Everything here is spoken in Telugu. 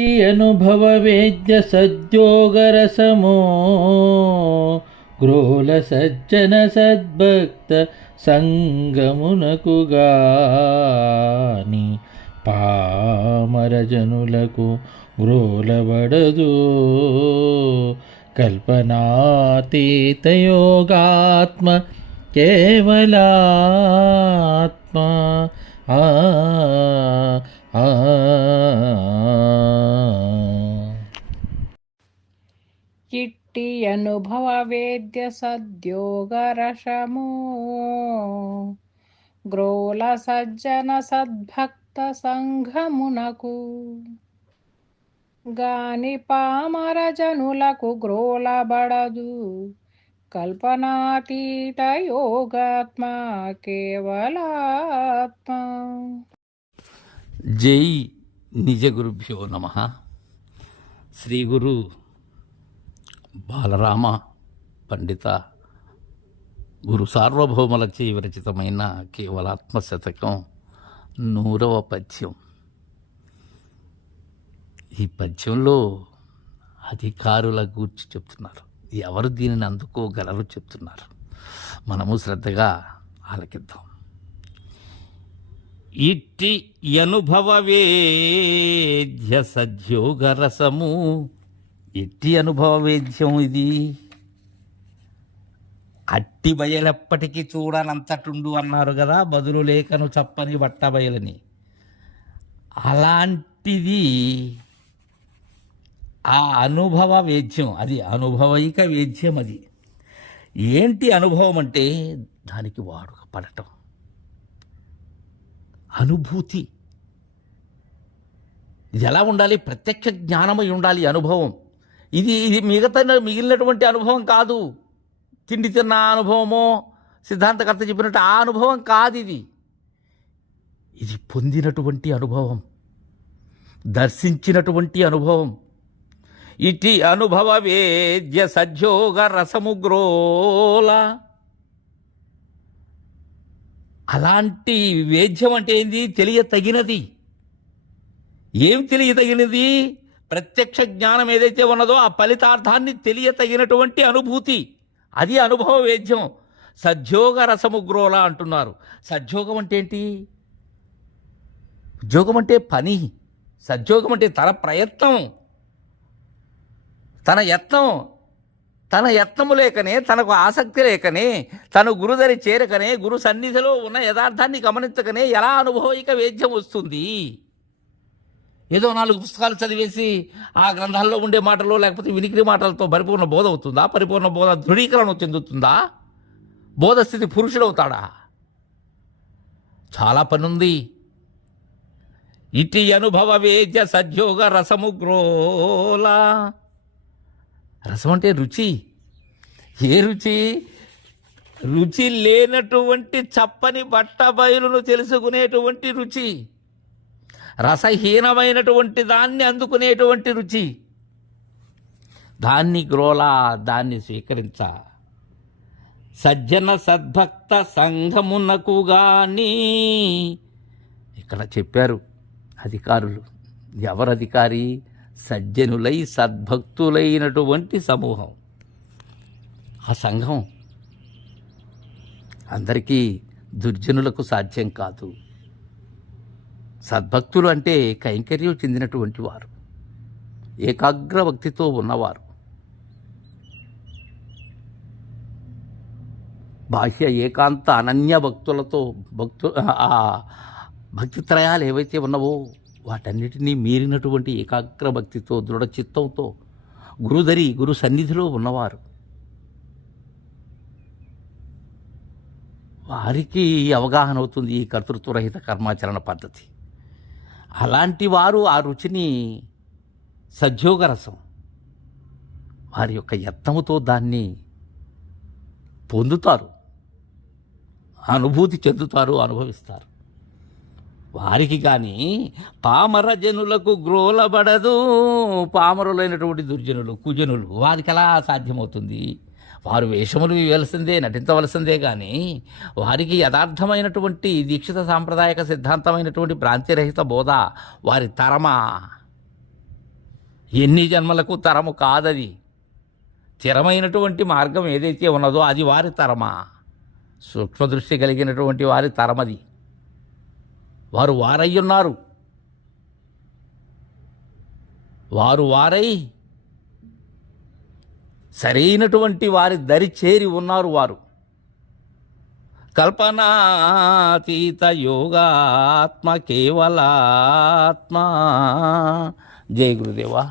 ఇట్టి అనుభవ వేద్య సద్యోగరసమో గ్రోల సజ్జన సద్భక్త సంగమునకు గాని పామరజనులకు గ్రోలబడదు కల్పనాతీత యోగాత్మ కేవలాత్మ ఆ ఆ ఇట్టి అనుభవ వేద్య సద్యోగరసము గ్రోల సజ్జన సద్భక్త సంఘమునకు గాని పామరజనులకు గ్రోలబడదు కల్పనాతీత యోగాత్మ కేవలాత్మ జై నిజ గురుభ్యో నమ శ్రీ గురు బాలరామ పండిత గురు సార్వభౌములచే విరచితమైన కేవలాత్మ శతకం నూరవ పద్యం. ఈ పద్యంలో అధికారుల గూర్చి చెప్తున్నారు. ఎవరు దీనిని అందుకోగలరు చెప్తున్నారు. మనము శ్రద్ధగా ఆలకిద్దాం. ఇట్టి అనుభవ వేద్య సద్యోగ ఎట్టి అనుభవ వేద్యం ఇది? అట్టి బయలెప్పటికీ చూడనంతటుండు అన్నారు కదా బదులు లేఖను చప్పని బట్ట బయలని. అలాంటిది ఆ అనుభవ వేద్యం అది అనుభవైక వేద్యం అది. ఏంటి అనుభవం అంటే దానికి వాడుక పడటం. అనుభూతి. ఇది ఎలా ఉండాలి? ప్రత్యక్ష జ్ఞానమై ఉండాలి అనుభవం. ఇది ఇది మిగతా మిగిలినటువంటి అనుభవం కాదు. తిండి తిన్న అనుభవమో సిద్ధాంతకర్త చెప్పినట్టు ఆ అనుభవం కాదు ఇది. ఇది పొందినటువంటి అనుభవం. దర్శించినటువంటి అనుభవం. ఇటి అనుభవ వేద్య సజ్జోగ రసముగ్రోల అలాంటి వేద్యం అంటే ఏంది? తెలియతగినది. ఏం తెలియతగినది? ప్రత్యక్ష జ్ఞానం ఏదైతే ఉన్నదో ఆ ఫలితార్థాన్ని తెలియతగినటువంటి అనుభూతి. అది అనుభవ వేద్యం. సద్యోగ రసముగ్రోల అంటున్నారు. సద్యోగం అంటే ఏంటి? ఉద్యోగం అంటే పని. సద్యోగం అంటే తన ప్రయత్నం. తన యత్నం. తన యత్నము లేకనే తనకు ఆసక్తి లేకనే తను గురుదరి చేరకనే గురు సన్నిధిలో ఉన్న యథార్థాన్ని గమనించకనే ఎలా అనుభవిక వేద్యం వస్తుంది? ఏదో నాలుగు పుస్తకాలు చదివేసి ఆ గ్రంథాల్లో ఉండే మాటలు లేకపోతే వినికిడి మాటలతో పరిపూర్ణ బోధ అవుతుందా? పరిపూర్ణ బోధ దృఢీకరణ చెందుతుందా? బోధస్థితి పురుషుడవుతాడా? చాలా పనుంది. ఇటి అనుభవ వేద్య సద్యోగ రసము గ్రోలా. రసం అంటే రుచి. ఏ రుచి? రుచి లేనటువంటి చప్పని బట్ట బయలును తెలుసుకునేటువంటి రుచి. రసహీనమైనటువంటి దాన్ని అందుకునేటువంటి రుచి. దాన్ని గ్రోలా దాన్ని స్వీకరించ. సజ్జన సద్భక్త సంఘమునకు కానీ ఇక్కడ చెప్పారు అధికారులు ఎవరు అధికారి సజ్జనులై సద్భక్తులైనటువంటి సమూహం. ఆ సంఘం అందరికీ దుర్జనులకు సాధ్యం కాదు. సద్భక్తులు అంటే కైంకర్యం చెందినటువంటి వారు. ఏకాగ్ర భక్తితో ఉన్నవారు. బాహ్య ఏకాంత అనన్య భక్తులతో భక్తు ఆ భక్తిత్రయాలు ఏవైతే ఉన్నవో వాటన్నిటినీ మీరినటువంటి ఏకాగ్ర భక్తితో దృఢ చిత్తంతో గురుదరి గురు సన్నిధిలో ఉన్నవారు. వారికి అవగాహన అవుతుంది ఈ కర్తృత్వరహిత కర్మాచరణ పద్ధతి. అలాంటి వారు ఆ రుచిని సద్యోగరసం. వారి యొక్క యత్నముతో దాన్ని పొందుతారు. అనుభూతి చెందుతారు అనుభవిస్తారు. వారికి కానీ పామర జనులకు గ్రోలబడదు పామరులైనటువంటి దుర్జనులు కుజనులు వారికి ఎలా సాధ్యమవుతుంది? వారు వేషములు వేయవలసిందే నటించవలసిందే కానీ వారికి యథార్థమైనటువంటి దీక్షిత సాంప్రదాయక సిద్ధాంతమైనటువంటి భ్రాంతిరహిత బోధ వారి తరమా? ఎన్ని జన్మలకు తరము కాదది? స్థిరమైనటువంటి మార్గం ఏదైతే ఉన్నదో అది వారి తరమా? సూక్ష్మదృష్టి కలిగినటువంటి వారి తరమది. వారు వారయ్యున్నారు వారు వారై సరైనటువంటి వారి దరి చేరి ఉన్నారు వారు. కల్పనాతీత యోగాత్మ కేవలాత్మ. జయ గురుదేవా.